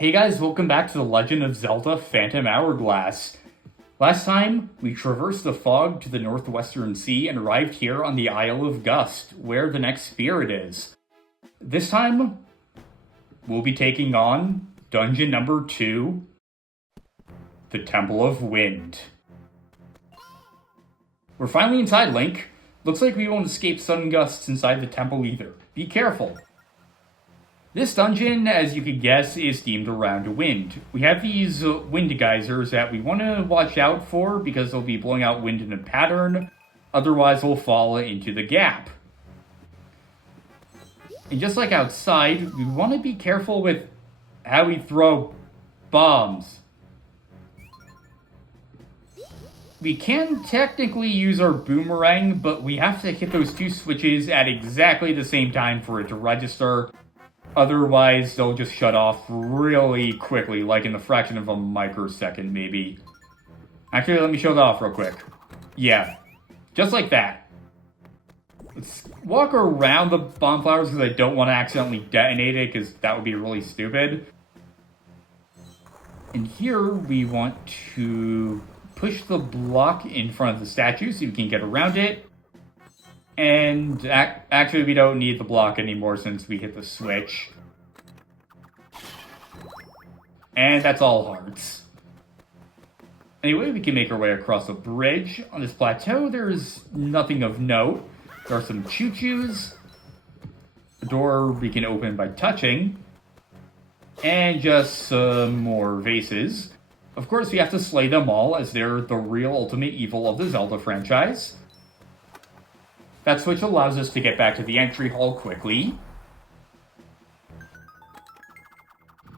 Hey guys, welcome back to The Legend of Zelda Phantom Hourglass. Last time, we traversed the fog to the northwestern sea and arrived here on the Isle of Gust, where the next spirit is. This time, we'll be taking on dungeon number 2, the Temple of Wind. We're finally inside, Link. Looks like we won't escape sudden gusts inside the temple either. Be careful. This dungeon, as you can guess, is themed around wind. We have these wind geysers that we want to watch out for because they'll be blowing out wind in a pattern, otherwise we'll fall into the gap. And just like outside, we want to be careful with how we throw bombs. We can technically use our boomerang, but we have to hit those two switches at exactly the same time for it to register. Otherwise, they'll just shut off really quickly, like in the fraction of a microsecond, maybe. Actually, let me show that off real quick. Yeah, just like that. Let's walk around the bomb flowers because I don't want to accidentally detonate it, because that would be really stupid. And here, we want to push the block in front of the statue so you can get around it. And actually, we don't need the block anymore since we hit the switch. And that's all hearts. Anyway, we can make our way across a bridge. On this plateau, there's nothing of note. There are some choo-choos. A door we can open by touching. And just some more vases. Of course, we have to slay them all, as they're the real ultimate evil of the Zelda franchise. That switch allows us to get back to the entry hall quickly.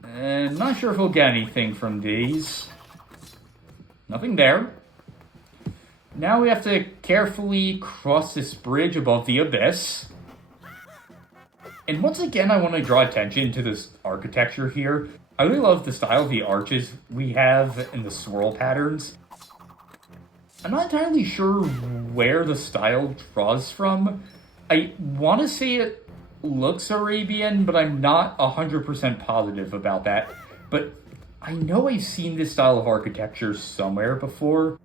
And not sure if we'll get anything from these. Nothing there. Now we have to carefully cross this bridge above the abyss. And once again, I want to draw attention to this architecture here. I really love the style of the arches we have and the swirl patterns. I'm not entirely sure where the style draws from. I want to say it looks Arabian, but I'm not 100% positive about that. But I know I've seen this style of architecture somewhere before,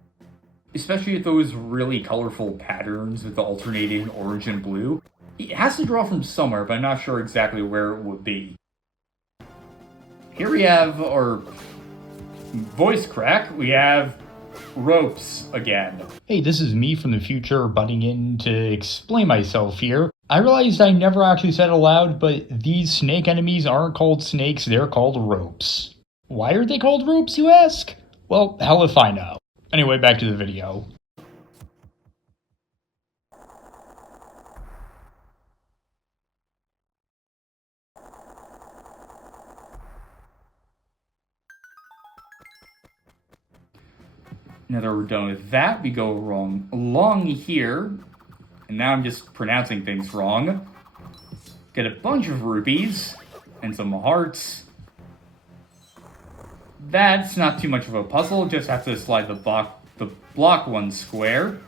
especially with those really colorful patterns with the alternating orange and blue. It has to draw from somewhere, but I'm not sure exactly where it would be. Here we have our voice crack. We have ropes again. Hey, this is me from the future butting in to explain myself here. I realized I never actually said it aloud, but these snake enemies aren't called snakes, they're called ropes. Why are they called ropes, you ask? Well, hell if I know. Anyway, back to the video. Now that we're done with that, we go along here. And now I'm just pronouncing things wrong. Get a bunch of rupees and some hearts. That's not too much of a puzzle, just have to slide the block one square.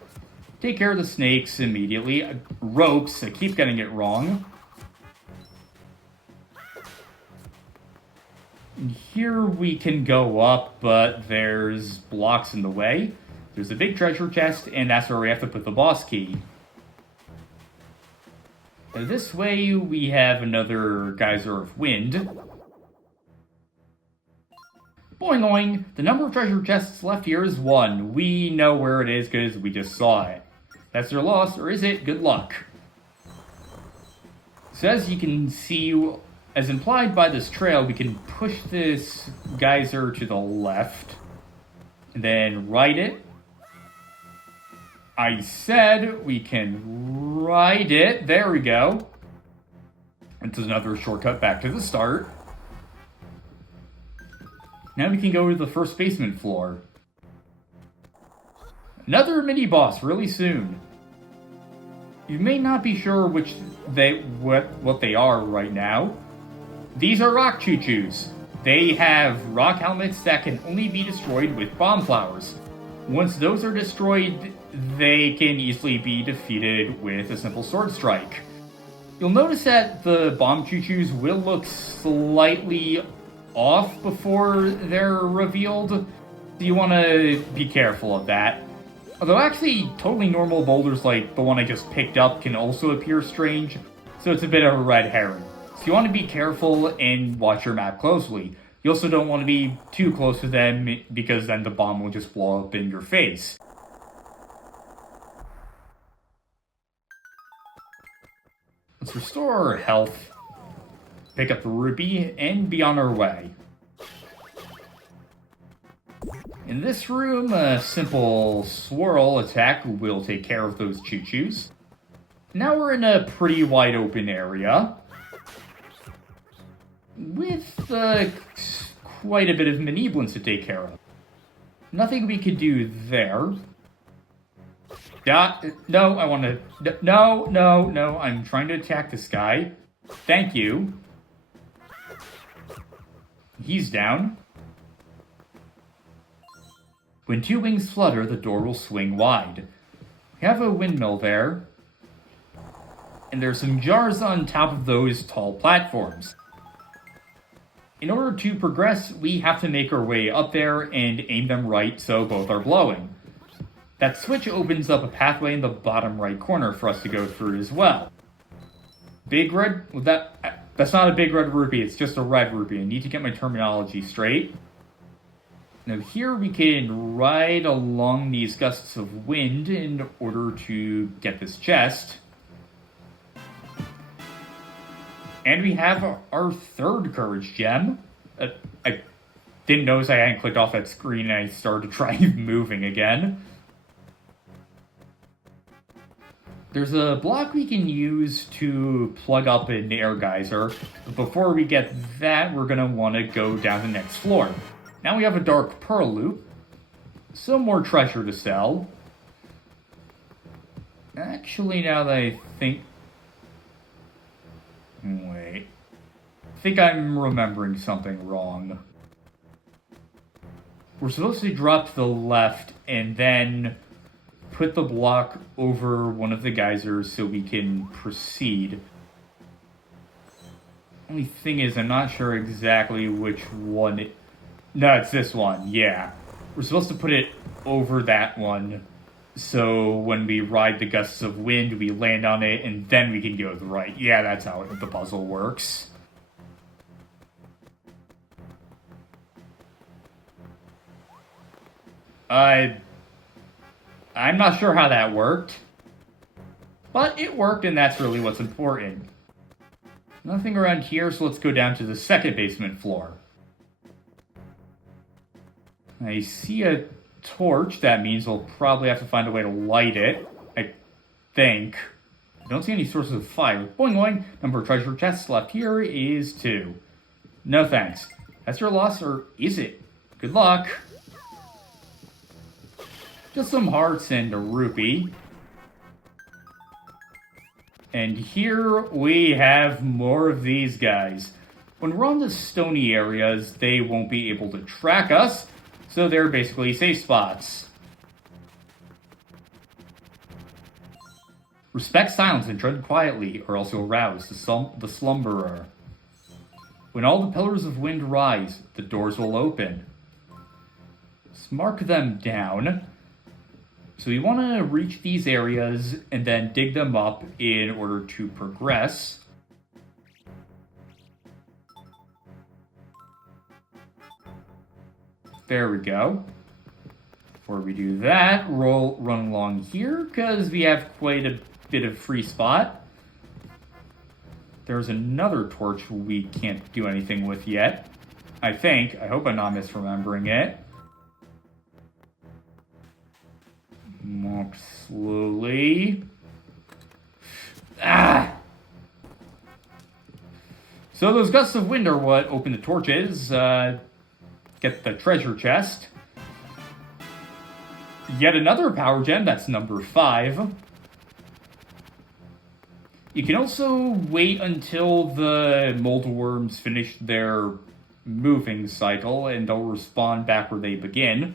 Take care of the snakes immediately. Ropes, I keep getting it wrong. Here we can go up, but there's blocks in the way. There's a big treasure chest, and that's where we have to put the boss key. Now this way, we have another geyser of wind. Boing oing! The number of treasure chests left here is 1. We know where it is because we just saw it. That's their loss, or is it? Good luck. So as you can see, as implied by this trail, we can push this geyser to the left, and then right it. I said we can right it. There we go. It's another shortcut back to the start. Now we can go to the first basement floor. Another mini-boss really soon. You may not be sure what they are right now. These are rock choo-choos. They have rock helmets that can only be destroyed with bomb flowers. Once those are destroyed, they can easily be defeated with a simple sword strike. You'll notice that the bomb choo-choos will look slightly off before they're revealed. So you want to be careful of that. Although actually, totally normal boulders like the one I just picked up can also appear strange, so it's a bit of a red herring. So you want to be careful and watch your map closely. You also don't want to be too close to them because then the bomb will just blow up in your face. Let's restore our health, pick up the rupee, and be on our way. In this room, a simple swirl attack will take care of those choo-choos. Now we're in a pretty wide open area with quite a bit of Maneblins to take care of. Nothing we could do there. No, I want to... No, I'm trying to attack this guy. Thank you. He's down. When two wings flutter, the door will swing wide. We have a windmill there. And there's some jars on top of those tall platforms. In order to progress, we have to make our way up there and aim them right so both are blowing. That switch opens up a pathway in the bottom right corner for us to go through as well. Big red? Well, that's not a big red rupee, it's just a red rupee. I need to get my terminology straight. Now here we can ride along these gusts of wind in order to get this chest. And we have our third courage gem. I didn't notice I hadn't clicked off that screen and I started to try moving again. There's a block we can use to plug up an air geyser, but before we get that, we're going to want to go down the next floor. Now we have a dark pearl loop, some more treasure to sell. Actually, now that I think... Wait. I think I'm remembering something wrong. We're supposed to drop to the left and then put the block over one of the geysers so we can proceed. Only thing is, I'm not sure exactly which one it... No, it's this one, yeah. We're supposed to put it over that one, so when we ride the gusts of wind, we land on it, and then we can go to the right. Yeah, that's how the puzzle works. I'm not sure how that worked, but it worked, and that's really what's important. Nothing around here, so let's go down to the second basement floor. I see a torch. That means we'll probably have to find a way to light it, I think. I don't see any sources of fire. Boing boing. Number of treasure chests left here is 2. No thanks. That's your loss, or is it? Good luck. Just some hearts and a rupee. And here we have more of these guys. When we're on the stony areas, they won't be able to track us, so they're basically safe spots. Respect silence and tread quietly, or else you'll rouse the slumberer. When all the pillars of wind rise, the doors will open. Let's mark them down. So we want to reach these areas and then dig them up in order to progress. There we go. Before we do that, run along here because we have quite a bit of free spot. There's another torch we can't do anything with yet. I think. I hope I'm not misremembering it. Walk slowly. Ah! So those gusts of wind are what open the torches. Get the treasure chest. Yet another power gem, that's number 5. You can also wait until the mold worms finish their moving cycle and they'll respawn back where they begin.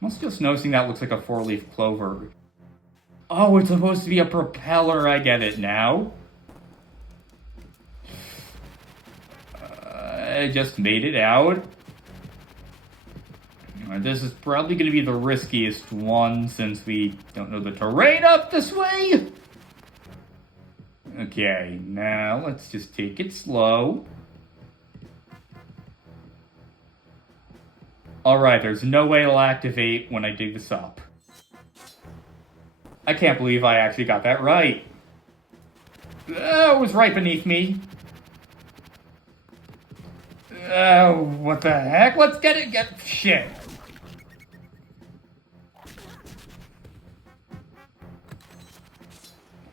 I'm also just noticing that looks like a 4-leaf clover. Oh, it's supposed to be a propeller, I get it now. I just made it out. This is probably going to be the riskiest one since we don't know the terrain up this way. Okay, now let's just take it slow. Alright, there's no way it'll activate when I dig this up. I can't believe I actually got that right. Oh, it was right beneath me. Oh, what the heck? Let's get it. Shit.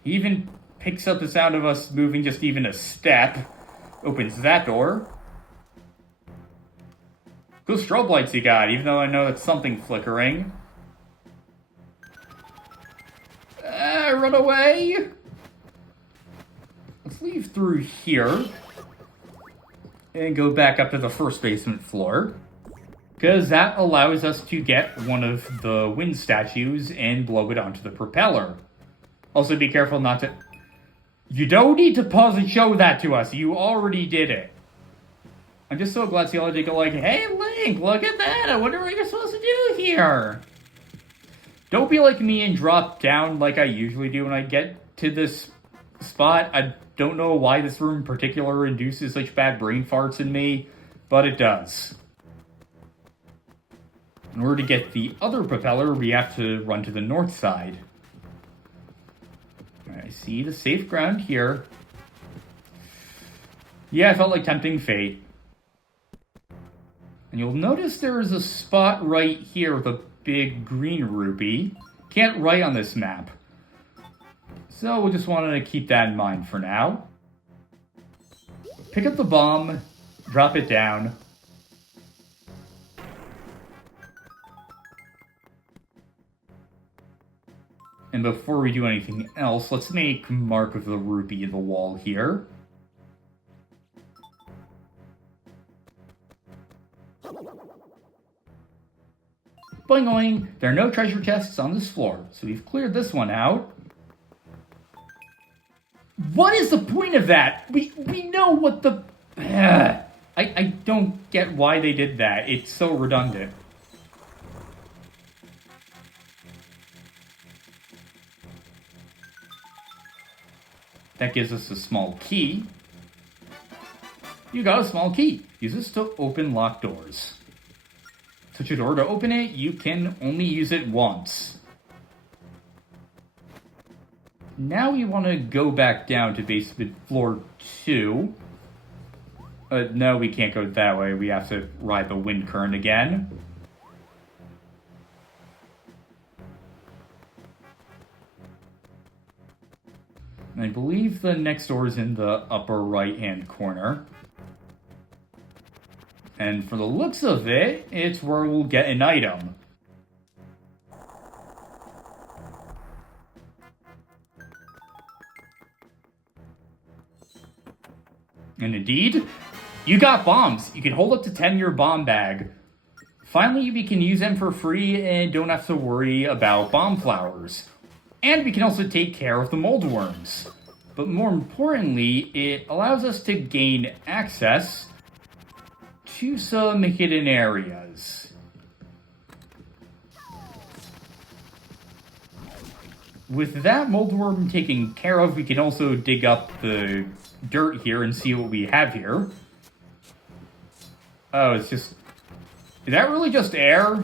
He even picks up the sound of us moving just even a step. Opens that door. Cool strobe lights you got, even though I know it's something flickering. Run away! Let's leave through here. And go back up to the first basement floor. Because that allows us to get one of the wind statues and blow it onto the propeller. Also be careful not to... You don't need to pause and show that to us. You already did it. I'm just so glad Zelda did go like, hey Link, look at that. I wonder what you're supposed to do here. Don't be like me and drop down like I usually do when I get to this spot. I don't know why this room in particular induces such bad brain farts in me, but it does. In order to get the other propeller, we have to run to the north side. I see the safe ground here. Yeah, I felt like tempting fate. And you'll notice there is a spot right here with a big green rupee. Can't write on this map. So we just wanted to keep that in mind for now. Pick up the bomb, drop it down. And before we do anything else, let's make mark of the rupee in the wall here. Boing boing, there are no treasure chests on this floor, so we've cleared this one out. What is the point of that? We know what the... I don't get why they did that. It's so redundant. That gives us a small key. You got a small key. Use this to open locked doors. Touch a door to open it, you can only use it once. Now we want to go back down to basement floor 2. No, we can't go that way. We have to ride the wind current again. And I believe the next door is in the upper right-hand corner. And for the looks of it, it's where we'll get an item. And indeed, you got bombs. You can hold up to 10 in your bomb bag. Finally, we can use them for free and don't have to worry about bomb flowers. And we can also take care of the mold worms. But more importantly, it allows us to gain access to some hidden areas. With that moldworm taken care of, we can also dig up the dirt here and see what we have here. Oh, it's just... Is that really just air?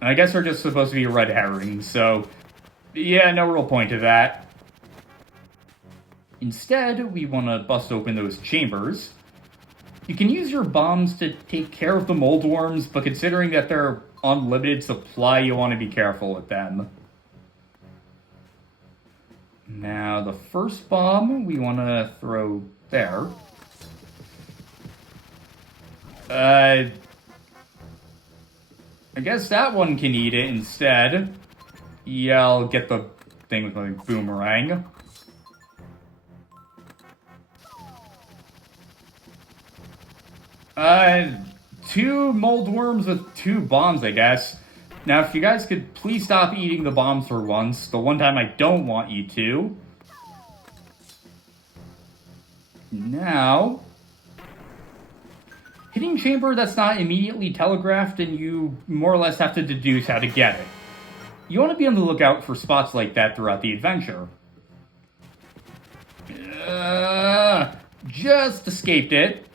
I guess they're just supposed to be red herrings, so... Yeah, no real point to that. Instead, we want to bust open those chambers. You can use your bombs to take care of the moldworms, but considering that they're unlimited supply, you want to be careful with them. Now, the first bomb we want to throw there. I guess that one can eat it instead. Yeah, I'll get the thing with my boomerang. Two mold worms with 2 bombs, I guess. Now, if you guys could please stop eating the bombs for once. The one time I don't want you to. Now, hidden chamber that's not immediately telegraphed, and you more or less have to deduce how to get it. You want to be on the lookout for spots like that throughout the adventure. Just escaped it.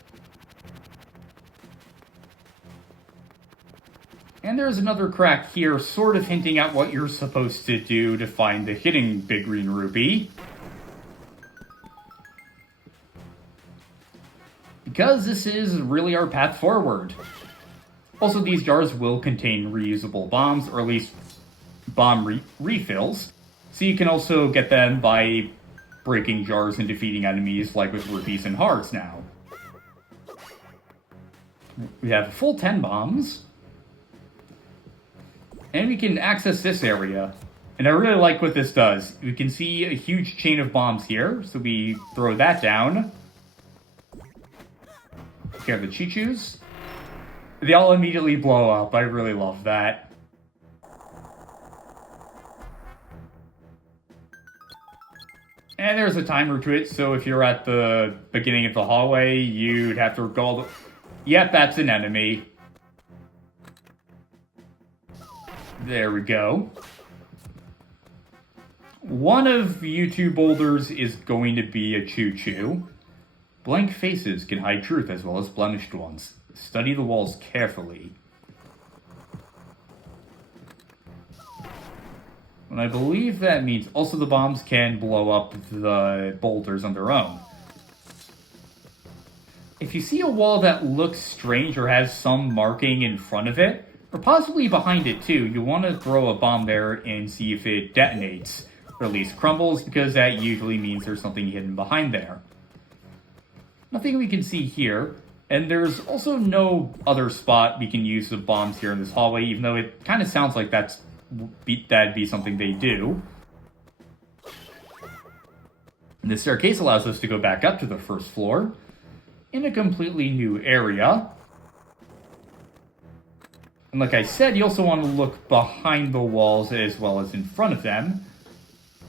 And there's another crack here, sort of hinting at what you're supposed to do to find the hidden big green rupee. Because this is really our path forward. Also, these jars will contain reusable bombs, or at least bomb refills, so you can also get them by breaking jars and defeating enemies like with rupees and hearts now. We have a full 10 bombs. And we can access this area. And I really like what this does. We can see a huge chain of bombs here, so we throw that down. Here are the Chichus. They all immediately blow up. I really love that. And there's a timer to it, so if you're at the beginning of the hallway, you'd have to go... Yep, that's an enemy. There we go. One of you two boulders is going to be a choo-choo. Blank faces can hide truth as well as blemished ones. Study the walls carefully. And I believe that means also the bombs can blow up the boulders on their own. If you see a wall that looks strange or has some marking in front of it, or possibly behind it too, you want to throw a bomb there and see if it detonates, or at least crumbles, because that usually means there's something hidden behind there. Nothing we can see here, and there's also no other spot we can use the bombs here in this hallway, even though it kind of sounds like that'd be something they do. And the staircase allows us to go back up to the first floor, in a completely new area. And like I said, you also want to look behind the walls as well as in front of them,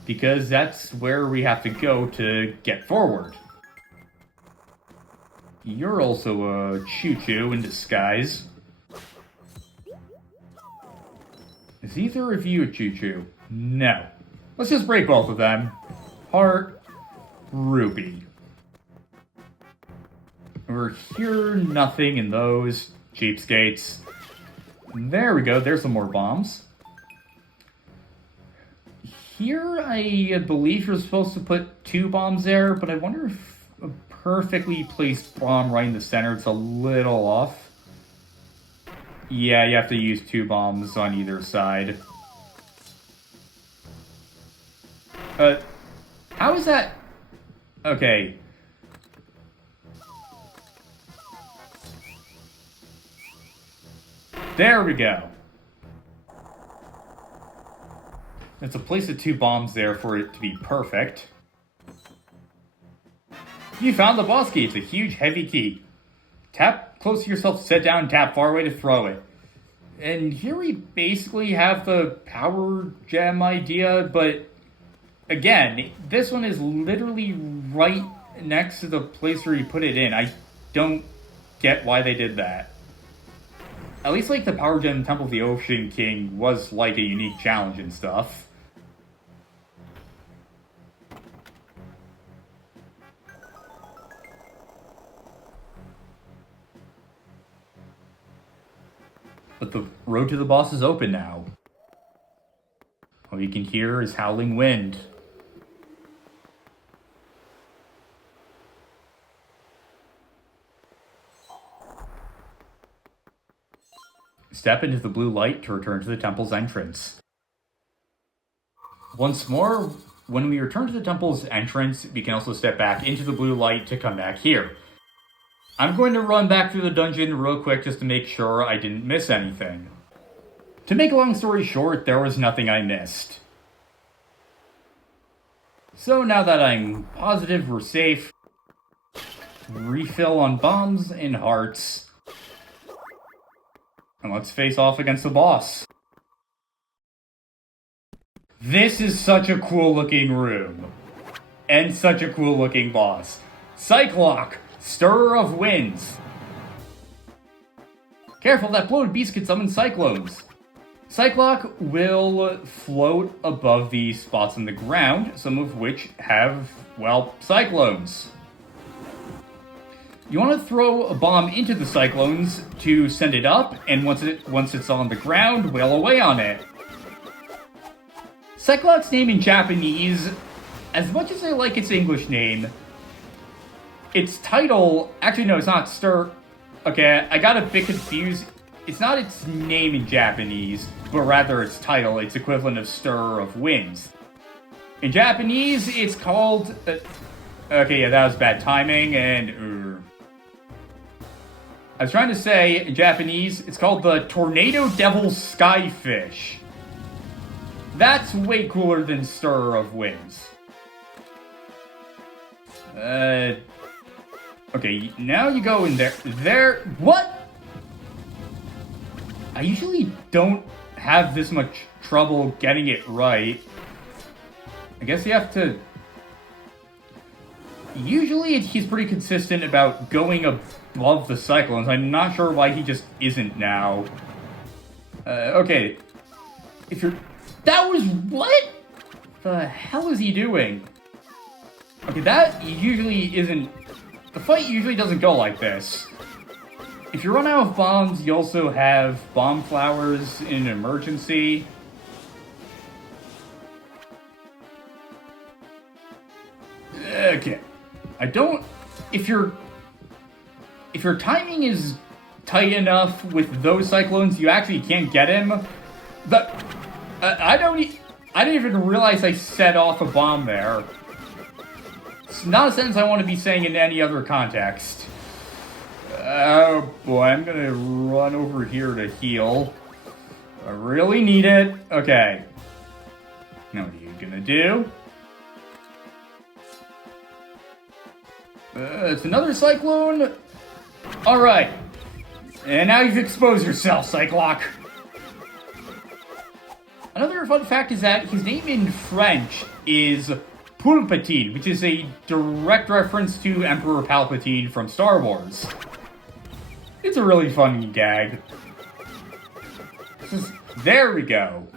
because that's where we have to go to get forward. You're also a choo-choo in disguise. Is either of you a choo-choo? No. Let's just break both of them. Heart, rupee. Over here, nothing in those. Cheapskates. There we go, there's some more bombs. Here, I believe you're supposed to put 2 bombs there, but I wonder if a perfectly placed bomb right in the center, it's a little off. Yeah, you have to use 2 bombs on either side. How is that? Okay. There we go. It's a place of 2 bombs there for it to be perfect. You found the boss key. It's a huge, heavy key. Tap close to yourself to set down, tap far away to throw it. And here we basically have the power gem idea, but again, this one is literally right next to the place where you put it in. I don't get why they did that. At least, like, the Power Gem Temple of the Ocean King was, like, a unique challenge and stuff. But the road to the boss is open now. All you can hear is howling wind. Step into the blue light to return to the temple's entrance. Once more, when we return to the temple's entrance, we can also step back into the blue light to come back here. I'm going to run back through the dungeon real quick just to make sure I didn't miss anything. To make a long story short, there was nothing I missed. So now that I'm positive we're safe, refill on bombs and hearts. And let's face off against the boss. This is such a cool looking room. And such a cool looking boss. Cyclok, Stirrer of Winds. Careful, that bloated beast can summon cyclones. Cyclok will float above the spots on the ground, some of which have, well, cyclones. You want to throw a bomb into the cyclones to send it up, and once it's on the ground, wail away on it. Cyclok's name in Japanese, as much as I like its English name, its title, actually no, it's not Stir. Okay, I got a bit confused. It's not its name in Japanese, but rather its title, its equivalent of Stir of Winds. In Japanese, it's called... okay, yeah, that was bad timing, and... I was trying to say, in Japanese, it's called the Tornado Devil Skyfish. That's way cooler than Stir of Winds. Okay, now you go in there. What? I usually don't have this much trouble getting it right. I guess you have to... Usually he's pretty consistent about going above the cyclones. I'm not sure why he just isn't now. Okay. If you're... That was... What? The hell is he doing? Okay, that usually isn't... The fight usually doesn't go like this. If you run out of bombs, you also have bomb flowers in an emergency. Okay. I don't... If your timing is tight enough with those cyclones, you actually can't get him. I didn't even realize I set off a bomb there. It's not a sentence I want to be saying in any other context. Oh boy, I'm gonna run over here to heal. I really need it. Okay. Now what are you gonna do? It's another cyclone. Alright. And now you've exposed yourself, Cyclok. Another fun fact is that his name in French is Palpatine, which is a direct reference to Emperor Palpatine from Star Wars. It's a really fun gag. There we go.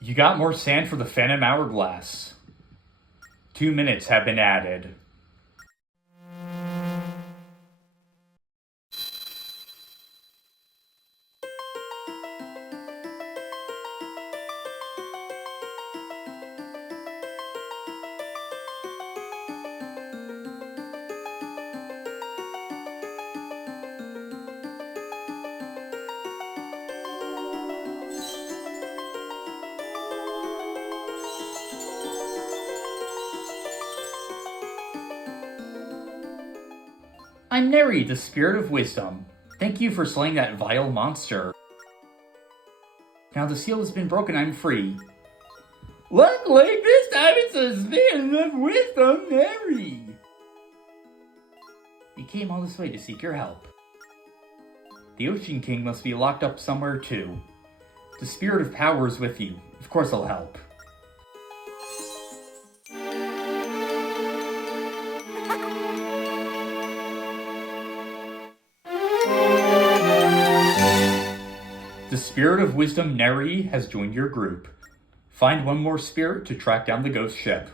You got more sand for the Phantom Hourglass. 2 minutes have been added. I'm Neri, the Spirit of Wisdom. Thank you for slaying that vile monster. Now the seal has been broken, I'm free. Luckily, this time it's a Spirit of Wisdom, Neri. We came all this way to seek your help. The Ocean King must be locked up somewhere too. The Spirit of Power is with you. Of course I'll help. The Spirit of Wisdom, Neri, has joined your group. Find one more spirit to track down the ghost ship.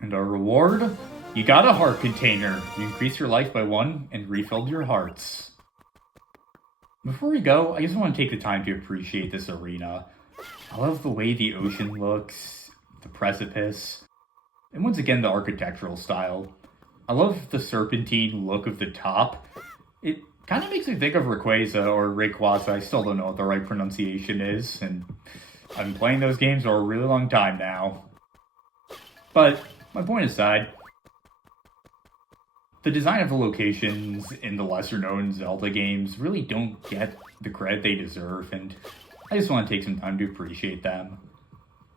And our reward? You got a heart container. You increased your life by 1 and refilled your hearts. Before we go, I just want to take the time to appreciate this arena. I love the way the ocean looks, the precipice, and once again the architectural style. I love the serpentine look of the top. It kind of makes me think of Rayquaza or Rayquaza. I still don't know what the right pronunciation is, and I've been playing those games for a really long time now. But my point aside, the design of the locations in the lesser-known Zelda games really don't get the credit they deserve, and I just want to take some time to appreciate them.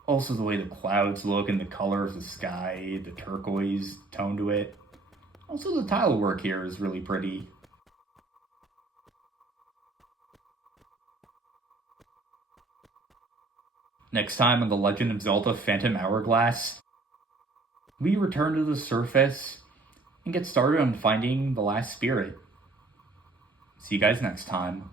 Also, the way the clouds look and the color of the sky, the turquoise tone to it. Also, the tile work here is really pretty. Next time on The Legend of Zelda Phantom Hourglass, we return to the surface and get started on finding the last spirit. See you guys next time.